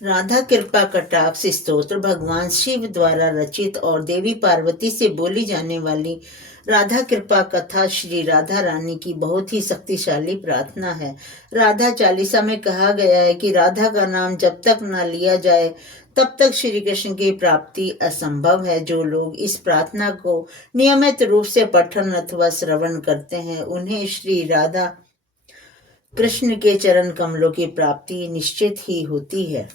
राधा कृपा कटाक्ष स्तोत्र भगवान शिव द्वारा रचित और देवी पार्वती से बोली जाने वाली राधा कृपा कथा श्री राधा रानी की बहुत ही शक्तिशाली प्रार्थना है। राधा चालीसा में कहा गया है कि राधा का नाम जब तक न लिया जाए तब तक श्री कृष्ण की प्राप्ति असंभव है। जो लोग इस प्रार्थना को नियमित रूप से पठन अथवा श्रवण करते हैं उन्हें श्री राधा कृष्ण के चरण कमलों की प्राप्ति निश्चित ही होती है।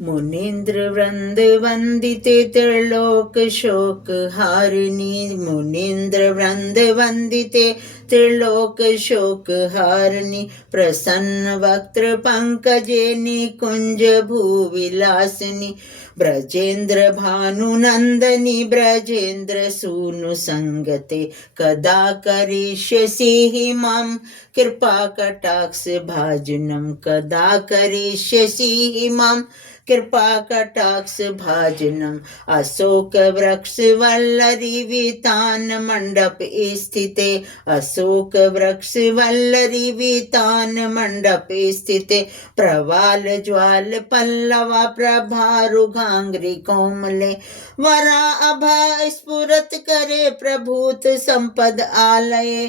मुनीन्द्र वृंद वंदिते त्रिलोक शोक हारिणी, मुनीन्द्र वृंद वंदिते त्रिलोक शोक हारिणी, प्रसन्न वक्त्र पंकजे निकुंज भूविलासिनी, ब्रजेन्द्र भानुनंदनी ब्रजेन्द्र सूनु संगते, कदा करिष्यसि मां कृपा कटाक्ष भाजनम, कदा करिष्यसि मां कृपा कटाक्ष भाजनम। अशोक वृक्ष वल्लरी वितान मंडप स्थिते, अशोक वृक्ष वल्लरी वितान मंडप स्थिते, प्रवाल ज्वाल पल्लवा प्रभारु घांग्री कोमले, वरा अभा स्फुरत करे प्रभूत संपद आलये,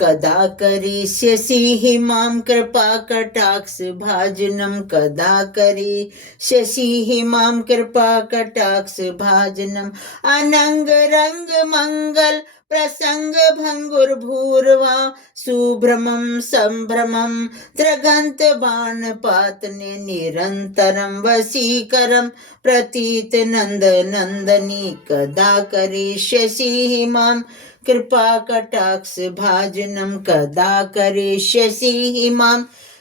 कदा करिष्यसि मां कृपा कटाक्ष भाजनम, कदा करिष्यसि मां कृपा कटाक्ष भाजनम। अनंग रंग मंगल प्रसंग भंगुर भूर्वा, सुभ्रमं संभ्रमं त्रगंत बाण पातने, निरंतरं वशीकरं प्रतीत नंद नंदनी, कदा करिष्यसि मां कृपा कटाक्ष भाजनम, कदा करिष्यसि मां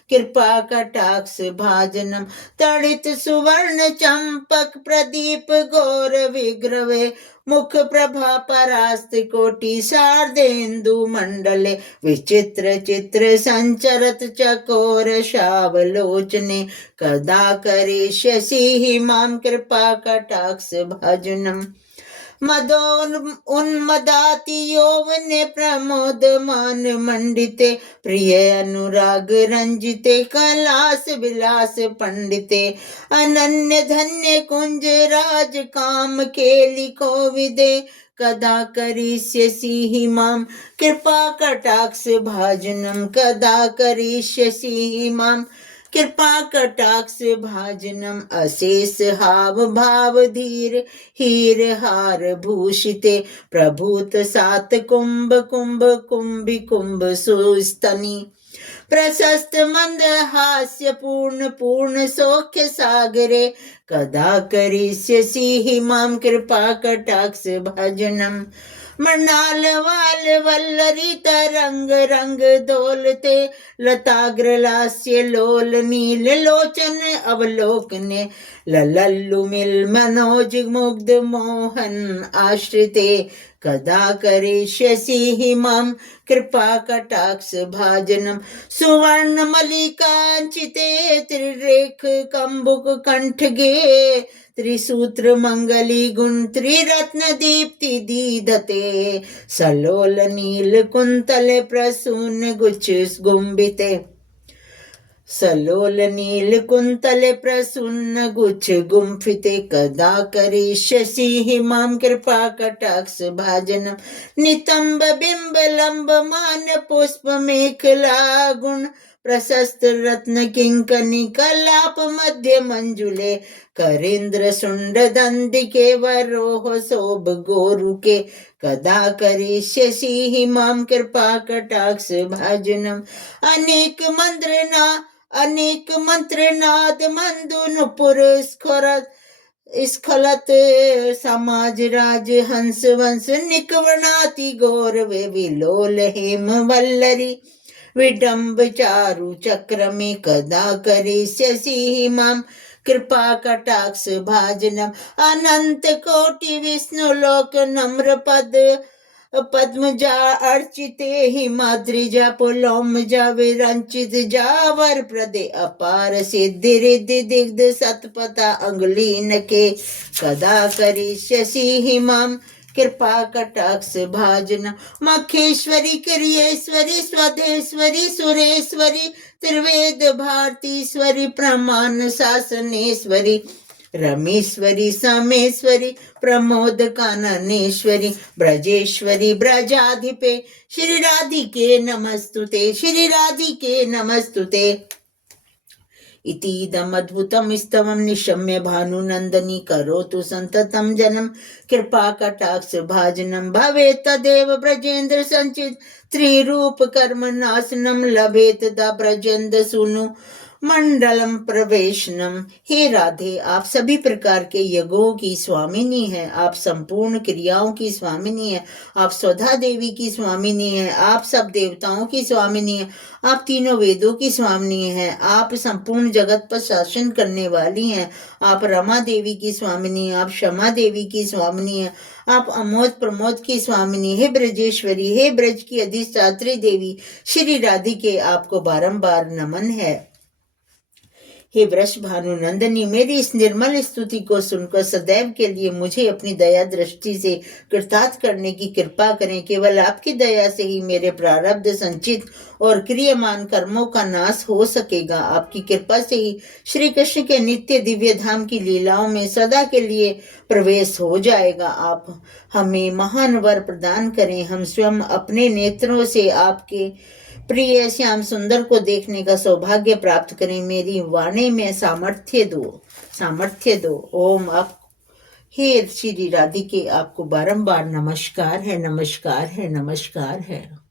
कृपा कटाक्ष भाजनम। तड़ित सुवर्ण चंपक प्रदीप गौर विग्रहे, मुख प्रभा परास्त कोटि शारदेन्दु मंडले, विचित्र चित्र संचरत चकोर शावलोचने, कदा करिष्यसि मां कृपा कटाक्ष भाजनम। मदोन्मदाति यौवने प्रमोदमान मंडिते, प्रिय अनुराग रंजिते कलास विलास पंडिते, अनन्य धन्य कुंज राज काम केली कोविदे, कदा करिष्यसि मां कृपा कटाक्ष भाजनम, कदा करिष्यसि मां कृपा कटाक्ष भाजनम। अशेष हाव भाव धीर हीर हार भूषिते, प्रभूत सात कुंभ कुंभ कुंभी कुंभ सुस्तनी, प्रशस्त मंद हास्य पूर्ण पूर्ण सौख्य सागरे, कदा करिष्यसि मां कृपा कटाक्ष भाजनम। मृणाल वाल वल्लरी तरंग रंग दोलते, लताग्र लास्य लोल नील लोचन अवलोकने, लल्लु मिल मनोज मुग्ध मोहन आश्रिते, कदा करिष्यसि मां कृपा कटाक्ष भाजनम। सुवर्ण मलिकांचिते त्रिरेख कंबुक कंठगे, त्रिसूत्र मंगली गुण त्रिरत्न दीप्ति दीधते, सलोल नील कुंतल प्रसून गुच्छ गुंबिते, सलोल नील कुंतल प्रसून गुच्छ गुंफिते, कदा करिष्यसि मां कृपा कटाक्ष भाजनम। नितंब बिंब लंब मान पुष्प मेखला गुण, प्रशस्त रत्न किंकनी कलाप मध्य मंजुले, करेंद्र सुंड दंडिके वरोह शोभ गोरुके, कदा करिष्यसि मां कृपा कटाक्ष भाजनम। अनेक मंत्र नाद मंदुनुपुर स्खलत, समाज राज हंस वंश निकवनाति गौरवे, विलोल हेम वल्लरी विडम्ब चारु चक्र में, कदा करिष्यसि मां कृपा कटाक्ष भाजनम। अनंत कोटि विष्णु लोक नम्र पद पद्मजा अर्चिते, हिमाद्रिजा पुलोमजा विरंचित जावर प्रदे, अपार सिद्धि रिद्धि दिग्ध सतपथा अंगुलीन के, कदा करिष्यसि मां कृपा कटाक्ष भाजन मखेश्वरी क्रियेश्वरी स्वधेश्वरी सुरेश्वरी त्रिवेद भारतीश्वरी प्रमाण शासनेश्वरी रमेश्वरी समेश्वरी प्रमोद काननेश्वरी ब्रजेश्वरी ब्रजाधिपे श्री राधिके नमस्तुते श्री राधिके नमस्तुते इतीदमद्भुतं स्तवं निशम्य भानुनन्दनी करोतु सन्ततं जनं कृपा कटाक्ष भाजनं भवेत् तदेव ब्रजेन्द्र संचित त्रिरूप कर्म नाशनं लभेत दा ब्रजेन्द्र सुनु मंडलम प्रवेशनम। हे राधे, आप सभी प्रकार के यज्ञों की स्वामिनी है, आप संपूर्ण क्रियाओं की स्वामिनी है, आप स्वधा देवी की स्वामिनी है, आप सब देवताओं की स्वामिनी है, आप तीनों वेदों की स्वामिनी है, आप संपूर्ण जगत पर शासन करने वाली हैं, आप रमा देवी की स्वामिनी है, आप क्षमा देवी की स्वामिनी है, आप अमोद प्रमोद की स्वामिनी। हे ब्रजेश्वरी, हे ब्रज की अधिष्ठात्री देवी श्री राधिके, आपको बारंबार नमन है। हे वृष भानु नंदनी, मेरी इस निर्मल स्तुति को सुनकर सदैव के लिए मुझे अपनी दया दृष्टि से कृतार्थ करने की कृपा करें। केवल आपकी दया से ही मेरे प्रारब्ध संचित और क्रियमान कर्मों का नाश हो सकेगा। आपकी कृपा से ही श्री कृष्ण के नित्य दिव्य धाम की लीलाओं में सदा के लिए प्रवेश हो जाएगा। आप हमें महान वर प्रदान करें, हम स्वयं अपने नेत्रों से आपके प्रिय श्याम सुंदर को देखने का सौभाग्य प्राप्त करें। मेरी वाणी में सामर्थ्य दो। ओम आप हे श्री राधिके, आपको बारंबार नमस्कार है, नमस्कार है, नमस्कार है।